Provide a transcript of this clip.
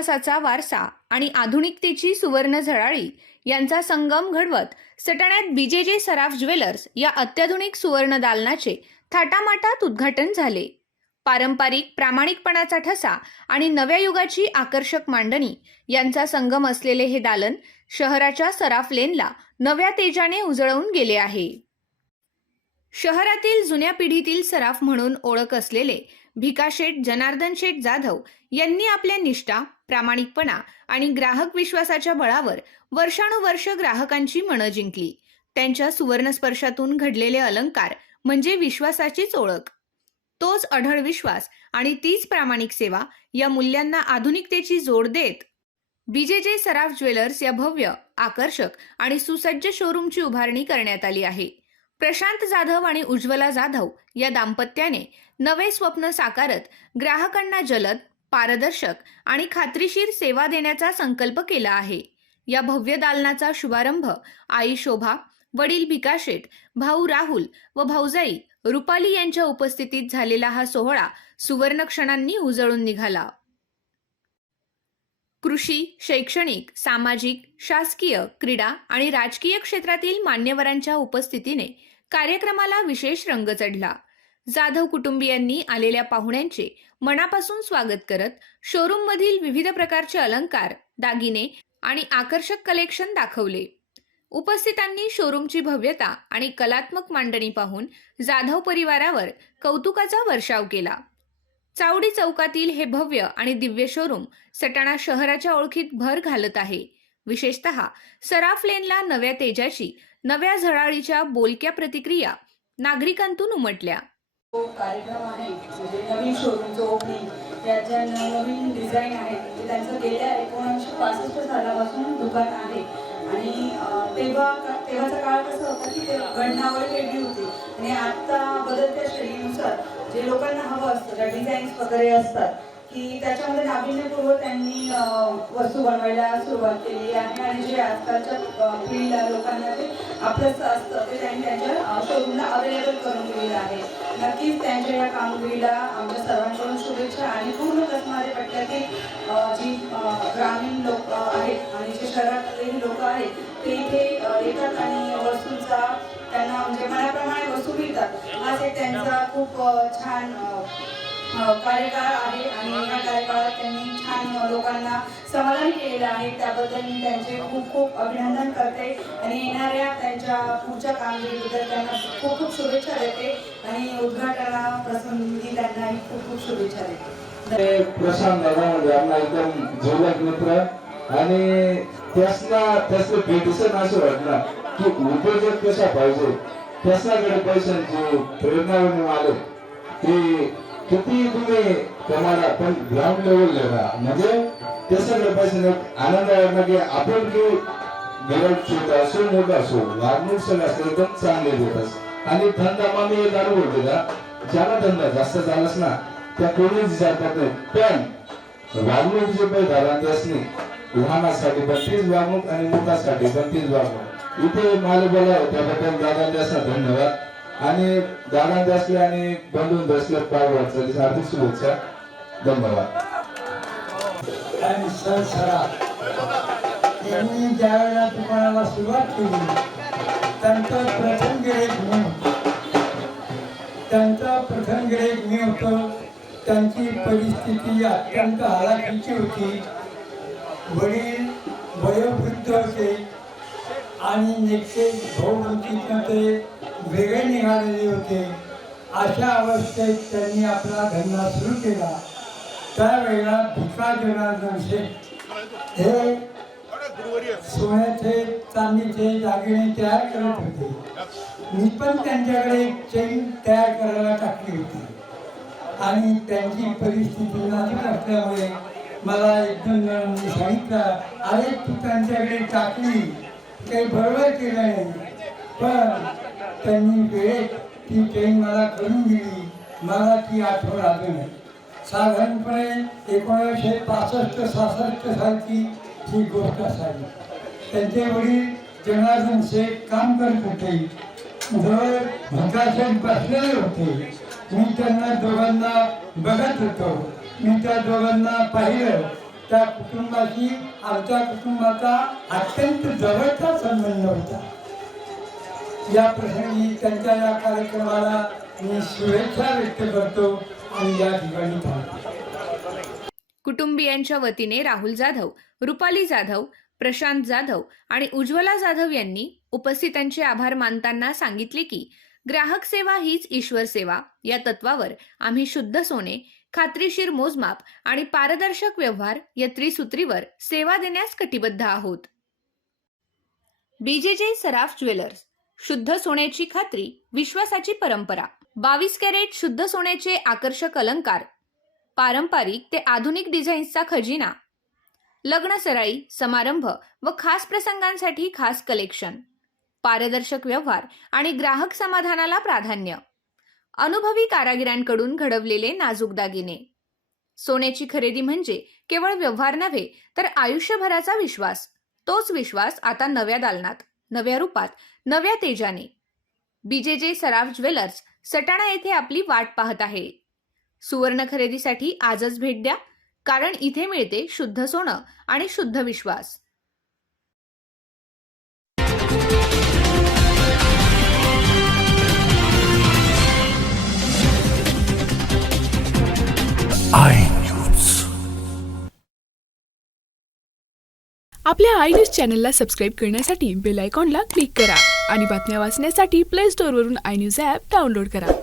विश्वासाचा वारसा आणि आधुनिकतेची सुवर्ण झळाळी यांचा संगम घडवत सटाण्यात बीजेजे सराफ ज्वेलर्स या अत्याधुनिक सुवर्ण दालनाचे थाटामाटात उद्घाटन झाले। पारंपरिक प्रामाणिकपणाचा ठसा आणि नव्या युगाची आकर्षक मांडणी यांचा संगम असलेले हे दालन शहराच्या सराफ लेनला नव्या तेजाने उजळवून गेले आहे। शहरातील जुन्या पिढीतील सराफ म्हणून ओळख असलेले भिकाशेठ जनार्दन शेठ जाधव यांनी आपल्या निष्ठा, प्रामाणिकपणा आणि ग्राहक विश्वासाच्या बळावर वर्षानुवर्ष ग्राहकांची मनं जिंकली। त्यांच्या सुवर्णस्पर्शातून घडलेले अलंकार म्हणजे विश्वासाचीच ओळख। तोच अढळ विश्वास आणि तीच प्रामाणिक सेवा या मूल्यांना आधुनिकतेची जोड देत बीजेजे सराफ ज्वेलर्स या भव्य, आकर्षक आणि सुसज्ज शोरूमची उभारणी करण्यात आली आहे। प्रशांत जाधव आणि उज्ज्वला जाधव या दाम्पत्याने नवे स्वप्न साकारत ग्राहकांना जलद, पारदर्शक आणि खात्रीशीर सेवा देण्याचा संकल्प केला आहे। या भव्य दालनाचा शुभारंभ आई शोभा, वडील भिकाशेठ, भाऊ राहुल व भाऊजाई रुपाली यांच्या उपस्थितीत झालेला हा सोहळा सुवर्ण क्षणांनी उजळून निघाला। कृषी, शैक्षणिक, सामाजिक, शासकीय, क्रीडा आणि राजकीय क्षेत्रातील मान्यवरांच्या उपस्थितीने कार्यक्रमाला विशेष रंग चढला। जाधव कुटुंबियांनी आलेल्या पाहुण्यांचे मनापासून स्वागत करत शोरूम मधील विविध प्रकारचे अलंकार, दागिने आणि आकर्षक कलेक्शन दाखवले। उपस्थितांनी शोरूमची भव्यता आणि कलात्मक मांडणी पाहून जाधव परिवारावर कौतुकाचा वर्षाव केला। चावडी चौकातील हे भव्य आणि दिव्य शोरूम सटाणा शहराच्या ओळखीत भर घालत आहे। विशेषतः सराफ लेनला नव्या तेजाची, नव्या झळाळीच्या बोलक्या प्रतिक्रिया नागरिकांतून उमटल्या। कार्यक्रम आहे म्हणजे नवीन शोरूमचं ओपनिंग, त्याच्या नवीन डिझाईन आहे, त्यांचं गेल्या 1965 सालापासून दुकान आहे आणि तेव्हाचा काळ कसा होता की ते गणनावर वेगळी होती आणि आता बदलत्या शैलीनुसार जे लोकांना हवं असतं, ज्या डिझाईन्स वगैरे असतात की त्याच्यामध्ये नाविन्यपूर्व त्यांनी वस्तू बनवायला सुरुवात केली आहे आणि जे आजकालच्या पिढीला लोकांना जे आपलंसं असतं ते त्यांनी त्यांच्या शोरूमला अवेलेबल करून दिलेलं आहे। नक्कीच त्यांच्या या कामगिरीला आमच्या सर्वांकडून शुभेच्छा आणि पूर्ण कसमारे पट्ट्यातील जी ग्रामीण लोक आहेत आणि जे शहरातले लोक आहेत ते इथे येतात आणि वस्तूंचा त्यांना म्हणजे मनाप्रमाणे वस्तू मिळतात। हाच एक त्यांचा खूप छान कार्यकाळ आहे आणि या कार्यकाळात त्यांनी छान लोकांना समाधान केलेलं आहे। त्याबद्दल मी त्यांचे खूप खूप अभिनंदन करते आणि येणाऱ्या त्यांच्या पुढच्या कामगिरीबद्दल त्यांना खूप खूप शुभेच्छा देते आणि उद्घाटनाप्रसंगी त्यांनाही खूप खूप शुभेच्छा देते। प्रशांत दादा म्हणजे आपला एकदम जोडक मित्र आणि त्यासला भेटीसन असं वाटलं की उद्योजक कसा पाहिजे, त्याच्याकडे पैशांची प्रेरणा आले की किती तुम्ही कमाला पण ग्राउंड लेवलला म्हणजे त्याच्याकडे पैसे आनंद वाटला की आपण की गरज छोटा असो मोठा असो वागणूक सगळं असतं एकदम चांगले देतात आणि धंदा मामी दारू बोलते का ज्याला धंदा जास्त झालाच ना त्या कोणीच विचारतात नाही, पण वागणूक जे काही दारांची असणे लहानासाठी पण तीच वागणूक आणि मोठ्यासाठी पण तीच वागणूक इथे मला बोला त्याबद्दल दादा जास्त धन्यवाद आणि दादा असले आणि बंधून असले पायवाटचाली हार्दिक शुभेच्छा, धन्यवाद। आणि त्यांनी ज्यावेळेला दुकानाला सुरुवात केली त्यांचा प्रथम गिऱ्हाईक मी होतो। त्यांची परिस्थिती अत्यंत हलाखीची होती, वडील वयोवृद्ध होते आणि नेते भाऊबंदीतून ते वेगळे निघालेले होते। अशा अवस्थेत त्यांनी आपला धंदा सुरू केला। त्यावेळेला भिका जनार्दन शेठ हे सोन्याचे चांदीचे दागिने तयार करत होते। मी पण त्यांच्याकडे एक चेन तयार करायला टाकली होती आणि त्यांची परिस्थिती नाजूक असल्यामुळे मला एक दोन जणांनी सांगितलं, अरे तू त्यांच्याकडे टाकली काही बरोबर केलं नाही, पण त्यांनी वेळेत ती चेन मला करून दिली, मला ती आठवण आली नाही। साधारणपणे 1965-66 सालची ही गोष्ट असावी। त्यांचे वडील जनार्दन शेठ काम करत होते, जवळ भिकाशेठ बसलेले होते। मी त्यांना दोघांना बघत होतो, मी त्या दोघांना पाहिलं त्या कुटुंबाशी आमच्या कुटुंबाचा अत्यंत जवळचा संबंध होता. या प्रसंगी त्यांच्या या कार्यक्रमाला मी शुभेच्छा व्यक्त करतो आणि या ठिकाणी थांबतो. कुटुंबियांच्या वतीने राहुल जाधव, रुपाली जाधव, प्रशांत जाधव आणि उज्ज्वला जाधव यांनी उपस्थितांचे आभार मानताना सांगितले की ग्राहक सेवा हीच ईश्वर सेवा या तत्वावर आम्ही शुद्ध सोने, खात्रीशीर मोजमाप आणि पारदर्शक व्यवहार या त्रिसूत्रीवर सेवा देण्यास कटिबद्ध आहोत. बीजेजे सराफ ज्वेलर्स, शुद्ध सोन्याची खात्री, विश्वासाची परंपरा. 22 कॅरेट शुद्ध सोन्याचे आकर्षक अलंकार, पारंपरिक ते आधुनिक डिझाईन्सचा खजिना, लग्न सराई, समारंभ व खास प्रसंगांसाठी खास कलेक्शन, पारदर्शक व्यवहार आणि ग्राहक समाधानाला प्राधान्य, अनुभवी कारागिरांकडून घडवलेले नाजूक दागिने. सोन्याची खरेदी म्हणजे केवळ व्यवहार नव्हे तर आयुष्यभराचा विश्वास. तोच विश्वास आता नव्या दालनात, नव्या रूपात, नव्या तेजाने. बीजेजे सराफ ज्वेलर्स सटाणा येथे आपली वाट पाहत आहे. सुवर्ण खरेदीसाठी आजच भेट द्या, कारण इथे मिळते शुद्ध सोनं आणि शुद्ध विश्वास. आपल्या आय न्यूज चॅनलला सबस्क्राईब करण्यासाठी बेल आयकॉनला क्लिक करा आणि बातम्या वाचण्यासाठी प्ले स्टोअरवरून आय न्यूज ॲप डाउनलोड करा.